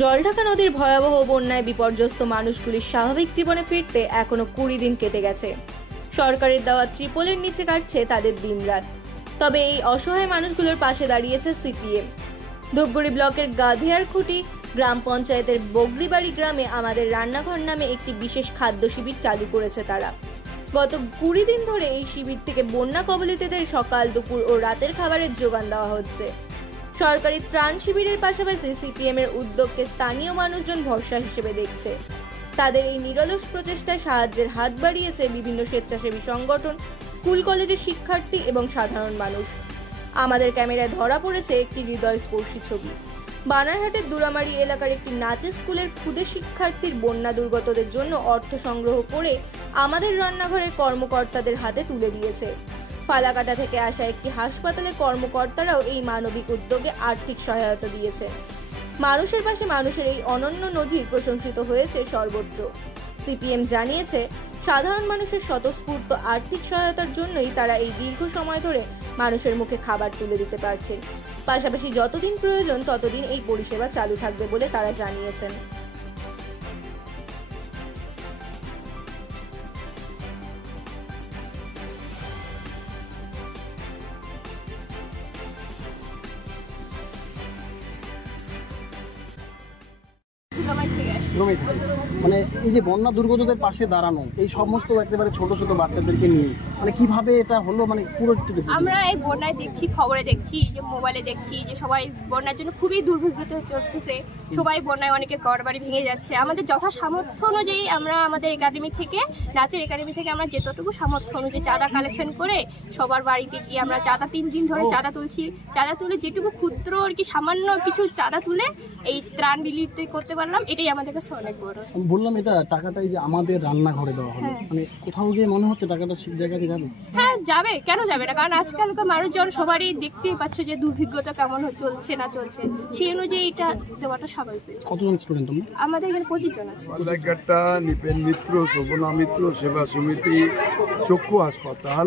জলঢাকা নদীর ভয়াবহ বন্যায় বিপর্যস্ত মানুষগুলির স্বাভাবিক জীবনে ফিরতে এখনো 20 দিন কেটে গেছে। সরকারের দেওয়া ত্রিপলের নিচে কাটছে তাদের দিনরাত। তবে এই অসহায় মানুষগুলোর পাশে দাঁড়িয়েছে সিপিএম। ধূপগুড়ি ব্লকের গাধিয়ারখুটি গ্রাম পঞ্চায়েতের বগরিবাড়ি গ্রামে আমাদের রান্নাঘর নামে একটি বিশেষ খাদ্য শিবির চালু করেছে তারা। গত 20 দিন ধরে এই শিবির থেকে বন্যা কবলিতদের সকাল, দুপুর ও রাতের খাবারের যোগান দেওয়া হচ্ছে। সরকারি ত্রাণ শিবিরের পাশাপাশি সিপিএম এর উদ্যোগকে স্থানীয় মানুষজন ভরসা হিসেবে দেখছে। তাদের এই নিরলস প্রচেষ্টায় সাহায্যের হাত বাড়িয়েছে বিভিন্ন স্বেচ্ছাসেবী সংগঠন, স্কুল কলেজের শিক্ষার্থী এবং সাধারণ মানুষ। আমাদের ক্যামেরায় ধরা পড়েছে একটি হৃদয়স্পর্শী ছবি। বানারহাটের দুরামারি এলাকার একটি নাচের স্কুলের ক্ষুদে শিক্ষার্থীর বন্যা দুর্গতদের জন্য অর্থ সংগ্রহ করে আমাদের রান্নাঘরের কর্মকর্তাদের হাতে তুলে দিয়েছে। ফালাকাটা থেকে আসা একটি হাসপাতালের কর্মকর্তারাও এই মানবিক উদ্যোগে আর্থিক সহায়তা দিয়েছে। মানুষের পাশে মানুষের এই অনন্য নজির প্রশংসিত হয়েছে সর্বত্র। সিপিএম জানিয়েছে, সাধারণ মানুষের স্বতঃস্ফূর্ত আর্থিক সহায়তার জন্যই তারা এই দীর্ঘ সময় ধরে মানুষের মুখে খাবার তুলে দিতে পারছে। পাশাপাশি যতদিন প্রয়োজন ততদিন এই পরিষেবা চালু থাকবে বলে তারা জানিয়েছেন। মানে এই যে বন্যা দুর্গতদের পাশে দাঁড়ানো, এই সমস্ত একেবারে ছোট ছোট বাচ্চাদেরকে নিয়ে মানে কিভাবে এটা হলো, মানে পুরো আমরা এই বন্যায় দেখছি, খবরে দেখছি, যে মোবাইলে দেখছি যে সবাই বন্যার জন্য খুবই দুর্ভোগিত চলতেছে। সবাই বন্যায় অনেকে ঘরবাড়ি ভেঙে যাচ্ছে। আমাদের যথা সামর্থ্য অনুযায়ী আমরা আমাদের একাডেমি থেকে, নাচের একাডেমি থেকে আমরা যেতটুকু সামর্থ্য অনুযায়ী চাঁদা কালেকশন করে সবার বাড়িতে গিয়ে আমরা চাঁদা 3 দিন ধরে চাঁদা তুলছি। চাঁদা তুলে যেটুকু ক্ষুদ্র আর কি সামান্য কিছু চাঁদা তুলে এই ত্রাণ বিলিতে করতে পারলাম, এটাই আমাদের কাছে অনেক বড়। বললাম এটা টাকাটাই যে আমাদের রান্নাঘরে দেওয়া হবে, মানে কোথাও গিয়ে মনে হচ্ছে টাকাটা ঠিক জায়গাতে যাবে। হ্যাঁ যাবে, কেন যাবে না? কারণ আজকালকার মানুষজন সবারই দেখতেই পাচ্ছে যে দুর্ভিক্ষটা কেমন চলছে না চলছে, সেই অনুযায়ী এটা দেওয়াটা স্বাভাবিক। কতজন স্টুডেন্ট তোমরা? আমাদের এখানে 25 জন আছে। গোদাইঘাটা নিপেন মিত্র শোভনা মিত্র সেবা সমিতি চক্ষু হাসপাতাল,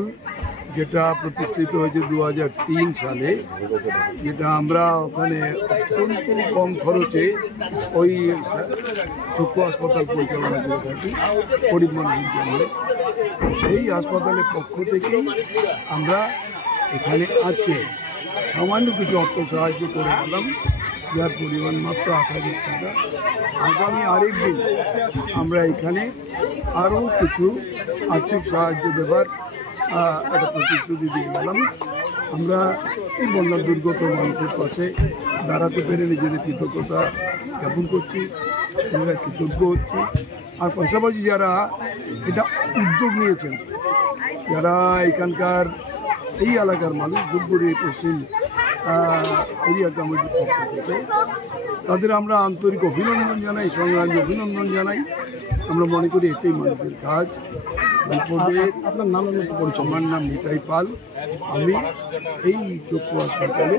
যেটা প্রতিষ্ঠিত হয়েছে 2003 সালে, যেটা আমরা ওখানে অত্যন্ত কম খরচে ওই চক্ষু হাসপাতাল পরিচালনা করে থাকি গরিব মানুষের জন্য। সেই হাসপাতালের পক্ষ থেকেই আমরা এখানে আজকে সামান্য কিছু অর্থ সাহায্য করে গেলাম, যার পরিমাণ মাত্র 8,000 টাকা। আগামী আরেকদিন আমরা এখানে আরও কিছু আর্থিক সাহায্য দেবার একটা প্রতিশ্রুতি দিয়ে গেলাম। আমরা এই বন্যা দুর্গত মানুষের পাশে দাঁড়াতে পেরে নিজেদের কৃতজ্ঞতা জ্ঞাপন করছি, আমরা কৃতজ্ঞ হচ্ছি। আর পাশাপাশি যারা এটা উদ্যোগ নিয়েছেন, যারা এখানকার এই এলাকার মানুষ, ধূপগুড়ি পশ্চিম এরিয়া কমিটির পক্ষ থেকে, তাদের আমরা আন্তরিক অভিনন্দন জানাই, সংগ্রামী অভিনন্দন জানাই। আমরা মনে করি এটাই মানুষের কাজ। আপনার নাম? আমার নাম নিতাই পাল, আমি এই চক্ষু হাসপাতালে